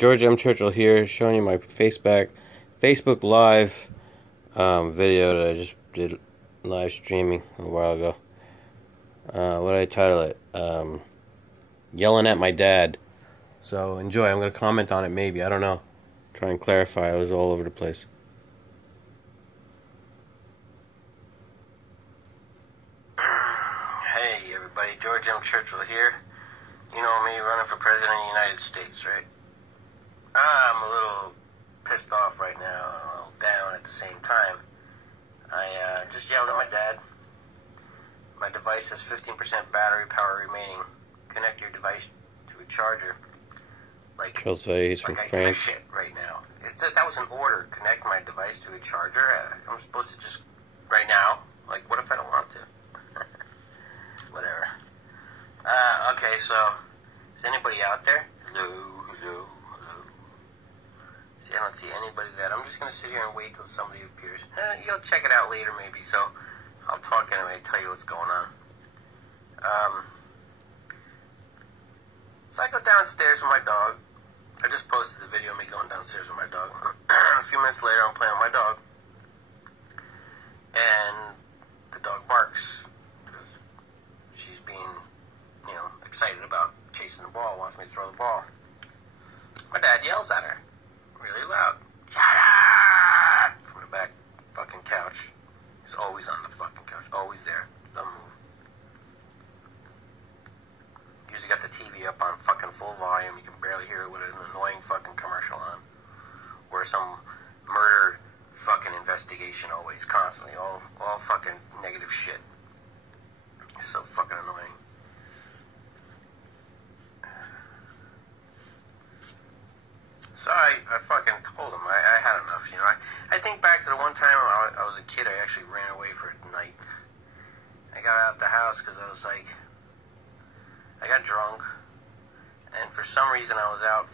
George M. Churchill here, showing you my Facebook Live video that I just did live streaming a while ago. What did I title it? Yelling at my dad. So enjoy. I'm going to comment on it maybe. I don't know. Try and clarify. I was all over the place. Hey everybody, George M. Churchill here. You know me, running for President of the United States, right? I'm a little pissed off right now, a little down at the same time. I just yelled at my dad. My device has 15% battery power remaining. Connect your device to a charger. Like, he's from France. Shit right now. That was an order. Connect my device to a charger. I'm supposed to just, right now? Like, what if I don't want to? Whatever. Okay, so, is anybody out there? Hello? See, I don't see anybody that. I'm just going to sit here and wait till somebody appears. You'll check it out later maybe, so I'll talk anyway and tell you what's going on. So I go downstairs with my dog. I just posted the video of me going downstairs with my dog. A few minutes later, I'm playing with my dog. And the dog barks because she's being, excited about chasing the ball, wants me to throw the ball. My dad yells at her really loud. Shut up! From the back fucking couch. He's always on the fucking couch. Always there. Don't move. Usually got the TV up on fucking full volume. You can barely hear it with an annoying fucking commercial on. Or some murder fucking investigation always, constantly. All fucking negative shit. It's so fucking annoying. So I fucking told him I had enough, I think back to the one time I was a kid, I actually ran away for a night. I got out the house because I was like, I got drunk, and for some reason I was out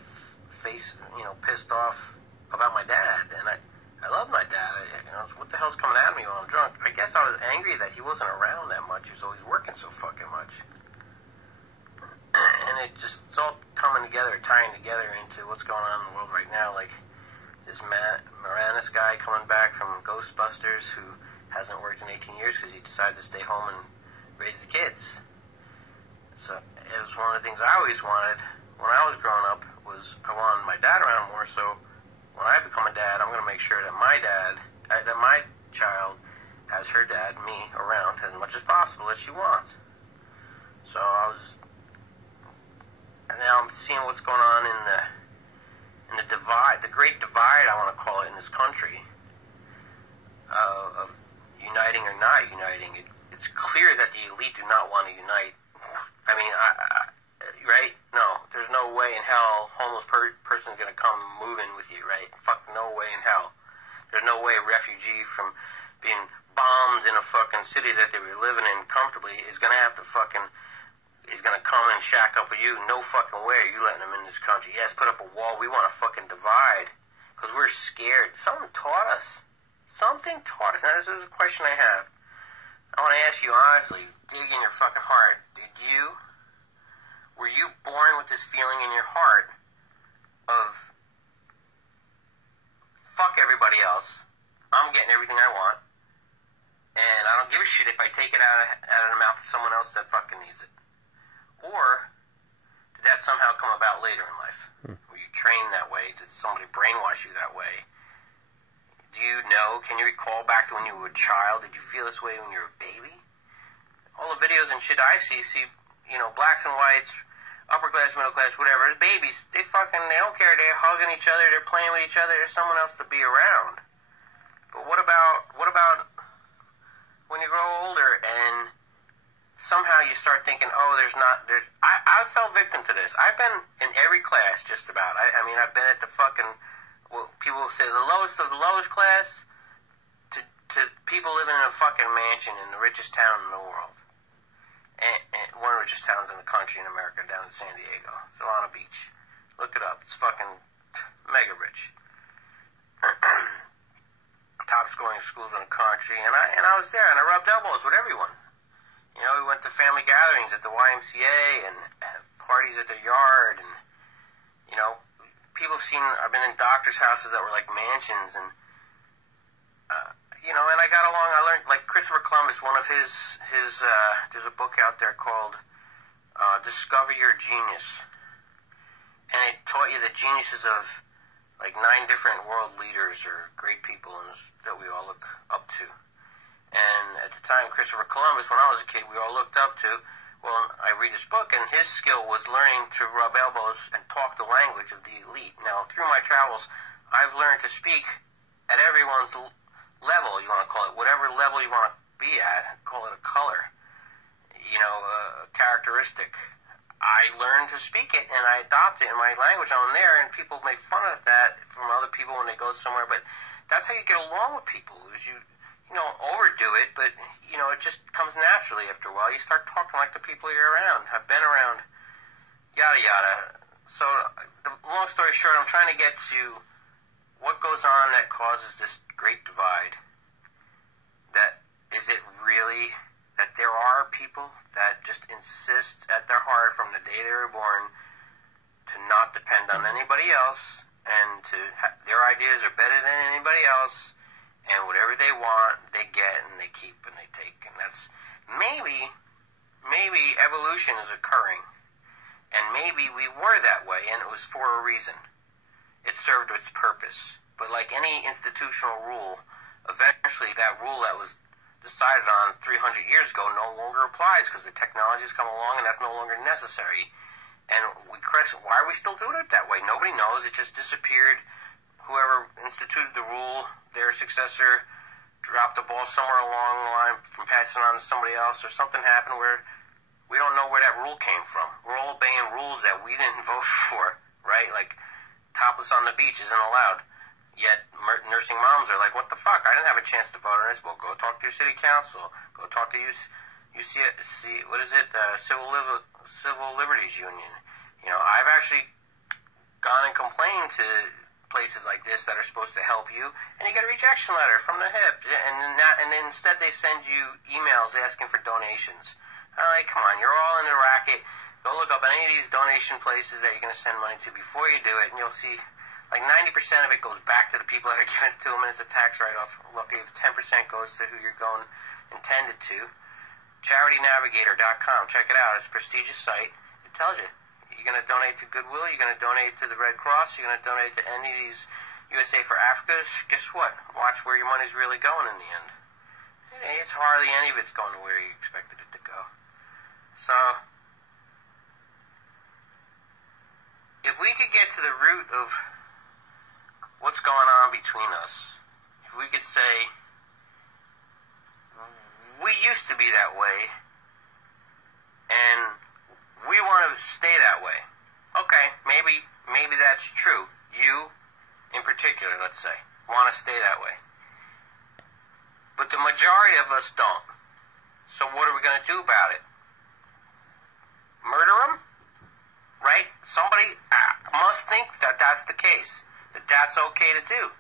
pissed off about my dad, and I love my dad. What the hell's coming at me while I'm drunk? I guess I was angry that he wasn't around that much. He was always working so fucking much. And it's all coming together, tying together into what's going on in the world right now. Like this Moranis guy coming back from Ghostbusters who hasn't worked in 18 years because he decided to stay home and raise the kids. So it was one of the things I always wanted when I was growing up was I wanted my dad around more. So when I become a dad, I'm going to make sure that my child has her dad, me, around as much as possible as she wants. So and now I'm seeing what's going on in the divide, the great divide, I want to call it, in this country, of uniting or not uniting. It's clear that the elite do not want to unite. I mean, right? No, there's no way in hell homeless person's going to come move in with you, right? Fuck, no way in hell. There's no way a refugee from being bombed in a fucking city that they were living in comfortably is going to have to he's gonna come and shack up with you. No fucking way are you letting him in this country. Yes, put up a wall. We want to fucking divide because we're scared. Something taught us. Something taught us. Now, this is a question I have. I want to ask you honestly, dig in your fucking heart. Were you born with this feeling in your heart of fuck everybody else, I'm getting everything I want, and I don't give a shit if I take it out of the mouth of someone else that fucking needs it? Or did that somehow come about later in life? Were you trained that way? Did somebody brainwash you that way? Do you know? Can you recall back to when you were a child? Did you feel this way when you were a baby? All the videos and shit I see, blacks and whites, upper class, middle class, whatever, babies, they don't care. They're hugging each other. They're playing with each other. There's someone else to be around. But what about when you grow older and somehow you start thinking, I fell victim to this. I've been in every class, just about. I mean, I've been at the fucking, people say the lowest of the lowest class, to people living in a fucking mansion in the richest town in the world. And one of the richest towns in the country in America, down in San Diego. Solana Beach. Look it up. It's fucking mega rich. Top scoring schools in the country. And I was there, and I rubbed elbows with everyone. We went to family gatherings at the YMCA and parties at the yard, and, people have seen, I've been in doctors' houses that were like mansions, and, you know, and I got along, I learned, like Christopher Columbus, one of his there's a book out there called Discover Your Genius, and it taught you the geniuses of, like, 9 different world leaders or great people that we all look up to. And at the time, Christopher Columbus, when I was a kid, we all looked up to. Well, I read his book, and his skill was learning to rub elbows and talk the language of the elite. Now, through my travels, I've learned to speak at everyone's level, you want to call it, whatever level you want to be at, call it a color, you know, a characteristic. I learned to speak it, and I adopt it in my language. I'm there, and people make fun of that from other people when they go somewhere, but that's how you get along with people, is you don't overdo it, but, you know, it just comes naturally after a while. You start talking like the people you're around, have been around, yada, yada. So, the long story short, I'm trying to get to what goes on that causes this great divide. That, is it really that there are people that just insist at their heart from the day they were born to not depend on anybody else, and their ideas are better than anybody else, and whatever they want, they get, and they keep, and they take. And that's, maybe evolution is occurring. And maybe we were that way, and it was for a reason. It served its purpose. But like any institutional rule, eventually that rule that was decided on 300 years ago no longer applies, because the technology has come along, and that's no longer necessary. And why are we still doing it that way? Nobody knows. It just disappeared. Whoever instituted the rule, their successor, dropped the ball somewhere along the line from passing on to somebody else, or something happened where we don't know where that rule came from. We're all obeying rules that we didn't vote for, right? Like, topless on the beach isn't allowed. Yet, nursing moms are like, what the fuck? I didn't have a chance to vote on this. Well, go talk to your city council. Go talk to what is it? Civil Liberties Union. You know, I've actually gone and complained to places like this that are supposed to help you, and you get a rejection letter from the hip, and then instead they send you emails asking for donations. I'm like, come on, you're all in the racket. Go look up any of these donation places that you're going to send money to before you do it, and you'll see like 90% of it goes back to the people that are giving it to them, and it's a tax write-off. Lucky if 10% goes to who you're going intended to. CharityNavigator.com. Check it out. It's a prestigious site. It tells you. You're going to donate to Goodwill, you're going to donate to the Red Cross, you're going to donate to any of these USA for Africa's. Guess what? Watch where your money's really going in the end. It's hardly any of it's going to where you expected it to go. So, if we could get to the root of what's going on between us, if we could say, we used to be that way, and we want to stay that way. Okay, maybe that's true. You, in particular, let's say, want to stay that way. But the majority of us don't. So what are we going to do about it? Murder them? Right? Somebody must think that that's the case. That that's okay to do.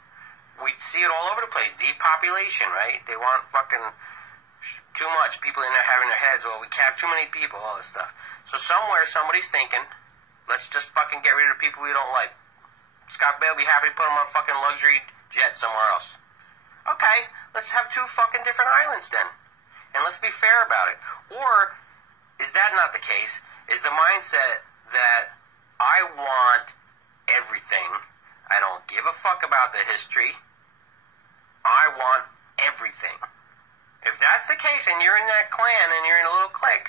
We see it all over the place. Depopulation, right? They want fucking too much people in there having their heads. Well, we have too many people, all this stuff. So somewhere somebody's thinking, let's just fucking get rid of the people we don't like. Scott Bale will be happy to put them on fucking luxury jet somewhere else. Okay, let's have 2 fucking different islands then. And let's be fair about it. Or, is that not the case? Is the mindset that I want everything. I don't give a fuck about the history. I want everything. If that's the case and you're in that clan and you're in a little clique,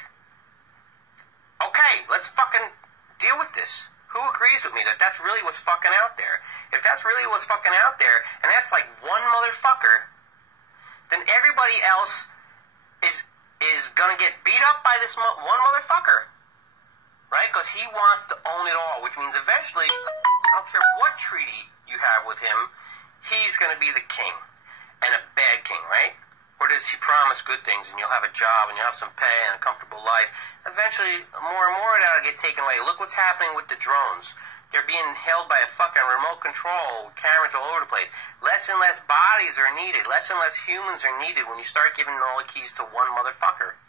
okay, let's fucking deal with this. Who agrees with me that that's really what's fucking out there? If that's really what's fucking out there, and that's like one motherfucker, then everybody else is gonna get beat up by this one motherfucker. Right? Because he wants to own it all, which means eventually, I don't care what treaty you have with him, he's gonna be the king. And a bad king, right? Or does he promise good things and you'll have a job and you'll have some pay and a comfortable life? Eventually, more and more of that will get taken away. Look what's happening with the drones. They're being held by a fucking remote control, cameras all over the place. Less and less bodies are needed. Less and less humans are needed when you start giving all the keys to one motherfucker.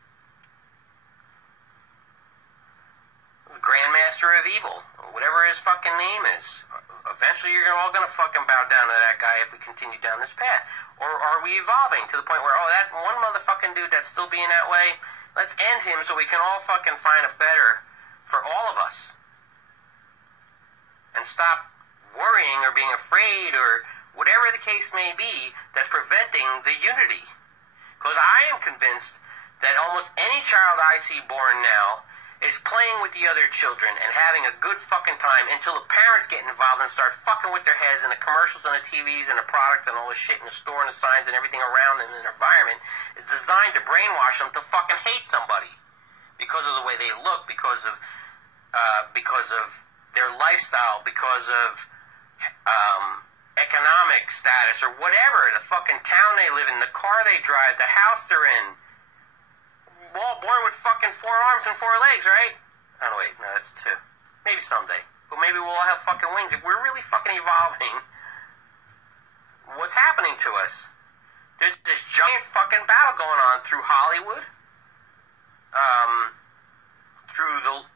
The Grandmaster of Evil, or whatever his fucking name is. Eventually, you're all gonna fucking bow down to that guy if we continue down this path. Or are we evolving to the point where, oh, that one motherfucking dude that's still being that way, let's end him so we can all fucking find a better for all of us. And stop worrying or being afraid or whatever the case may be that's preventing the unity. Because I am convinced that almost any child I see born now is playing with the other children and having a good fucking time until the parents get involved and start fucking with their heads and the commercials and the TVs and the products and all the shit in the store and the signs and everything around them in the environment is designed to brainwash them to fucking hate somebody because of the way they look, because of their lifestyle, because of economic status or whatever, the fucking town they live in, the car they drive, the house they're in. We're all born with fucking 4 arms and 4 legs, right? Oh, wait, no, that's 2. Maybe someday. But maybe we'll all have fucking wings. If we're really fucking evolving, what's happening to us? There's this giant fucking battle going on through Hollywood. Through the,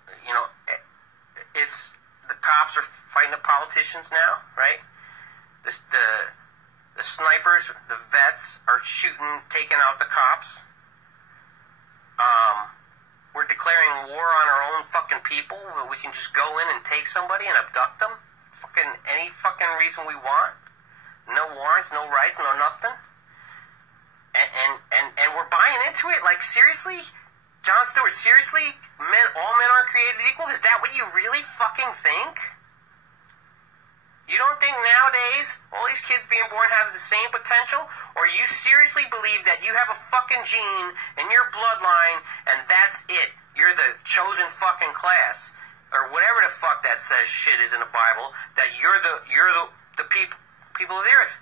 it's, the cops are fighting the politicians now, right? The snipers, the vets are shooting, taking out the cops. We're declaring war on our own fucking people. We can just go in and take somebody and abduct them. Fucking any fucking reason we want. No warrants, no rights, no nothing. And we're buying into it. Like, seriously? Jon Stewart, seriously? All men aren't created equal? Is that what you really fucking think? You don't think nowadays all these kids being born have the same potential? Or you seriously believe that you have a fucking gene in your bloodline and that's it? You're the chosen fucking class. Or whatever the fuck that says shit is in the Bible, that you're the people of the earth.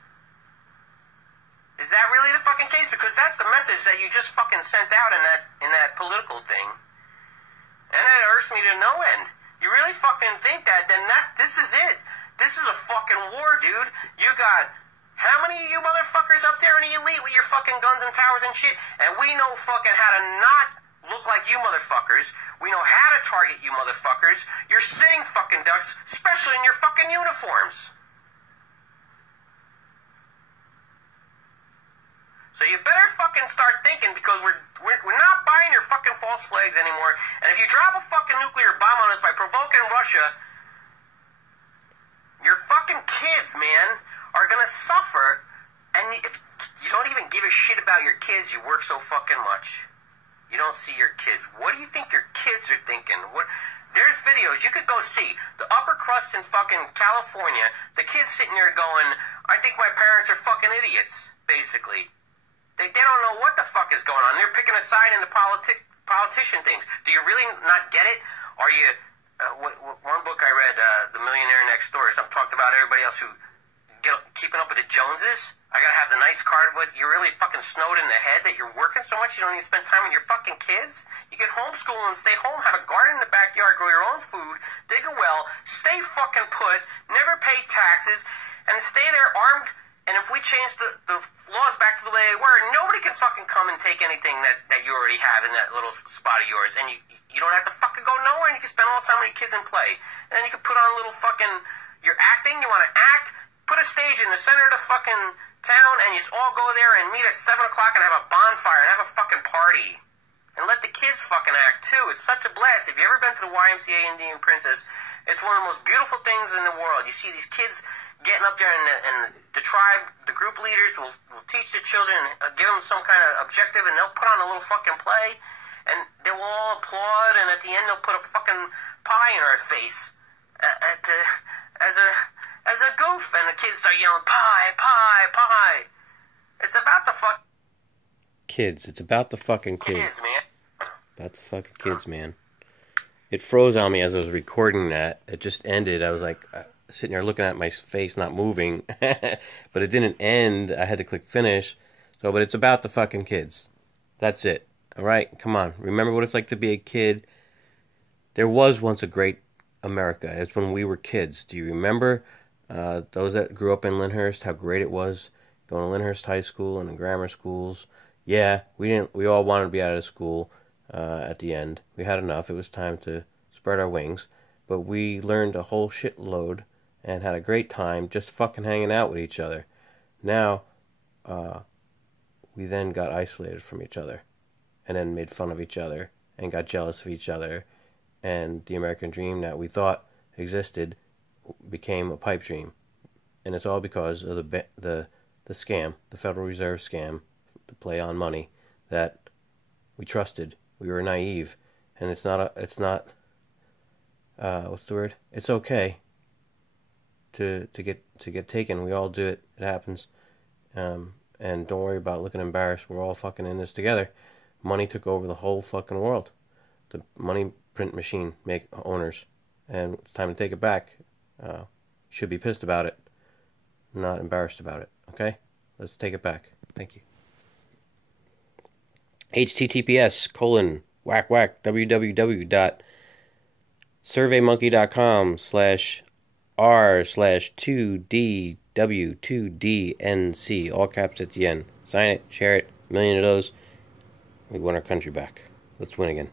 Is that really the fucking case? Because that's the message that you just fucking sent out in that political thing. And it irks me to no end. You really fucking think that, then this is it. This is a fucking war, dude. You got how many of you motherfuckers up there in the elite with your fucking guns and towers and shit? And we know fucking how to not look like you motherfuckers. We know how to target you motherfuckers. You're sitting fucking ducks, especially in your fucking uniforms. So you better fucking start thinking, because we're not buying your fucking false flags anymore. And if you drop a fucking nuclear bomb on us by provoking Russia, your fucking kids, man, are gonna suffer. And if you don't even give a shit about your kids, you work so fucking much. You don't see your kids. What do you think your kids are thinking? There's videos you could go see. The upper crust in fucking California, the kids sitting there going, I think my parents are fucking idiots, basically. They don't know what the fuck is going on. They're picking a side in the politician things. Do you really not get it? Are you... one book I read, The Millionaire Next Door, talked about everybody else who keeping up with the Joneses. I gotta have the nice card, but you're really fucking snowed in the head that you're working so much you don't even spend time with your fucking kids. You get homeschool and stay home, have a garden in the backyard, grow your own food, dig a well, stay fucking put, never pay taxes, and stay there armed. And if we change the laws back to the way they were, nobody can fucking come and take anything that you already have in that little spot of yours. And you don't have to fucking go nowhere, and you can spend all the time with your kids and play. And then you can put on a little fucking... You're acting, you want to act, put a stage in the center of the fucking town, and you just all go there and meet at 7 o'clock and have a bonfire and have a fucking party. And let the kids fucking act, too. It's such a blast. If you've ever been to the YMCA Indian Princess, it's one of the most beautiful things in the world. You see these kids... getting up there, and the tribe, the group leaders will teach the children, give them some kind of objective, and they'll put on a little fucking play, and they will all applaud, and at the end they'll put a fucking pie in our face as a goof, and the kids start yelling, pie, pie, pie. It's about the fuck... Kids. It's about the fucking kids. Kids, man. About the fucking kids, man. It froze on me as I was recording that. It just ended. I was like... sitting there looking at my face, not moving, but it didn't end. I had to click finish. So, but it's about the fucking kids. That's it. All right, come on. Remember what it's like to be a kid. There was once a great America. It's when we were kids. Do you remember those that grew up in Lyndhurst? How great it was going to Lyndhurst High School and the grammar schools. Yeah, we all wanted to be out of school at the end. We had enough. It was time to spread our wings. But we learned a whole shitload. and had a great time just fucking hanging out with each other. Now, we then got isolated from each other, and then made fun of each other, and got jealous of each other, and the American dream that we thought existed became a pipe dream. And it's all because of the scam, the Federal Reserve scam, the play on money, that we trusted. We were naive, and it's not what's the word? It's okay to get taken. We all do it. It happens. And don't worry about looking embarrassed. We're all fucking in this together. Money took over the whole fucking world. The money print machine owners, and it's time to take it back. Should be pissed about it, not embarrassed about it. Okay, let's take it back. Thank you. https://r/2dw2dnc, all caps at the end. Sign it, share it, a million of those. We won our country back. Let's win again.